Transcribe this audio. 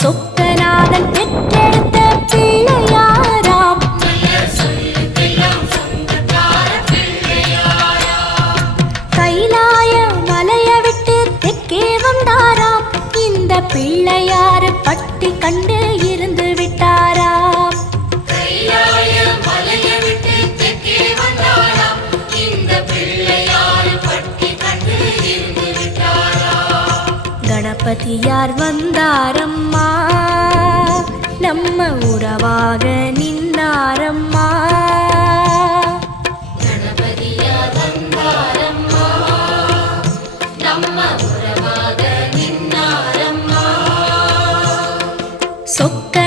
சொக்கநாதன் பெற்றெடுத்த பிள்ளையாராம். கைலாய மலைய விட்டு தெற்கே வந்தாராம். இந்த பிள்ளையாரு பட்டி கண்டு இருந்து விட்டாராம். கணபதியார் வந்தாரம்மா, நம்ம உறவாக நின்னாரம்மா. கணபதியார் வந்தாரம்மா, நம்ம உறவாக நின்னாரம்மா. சொக்க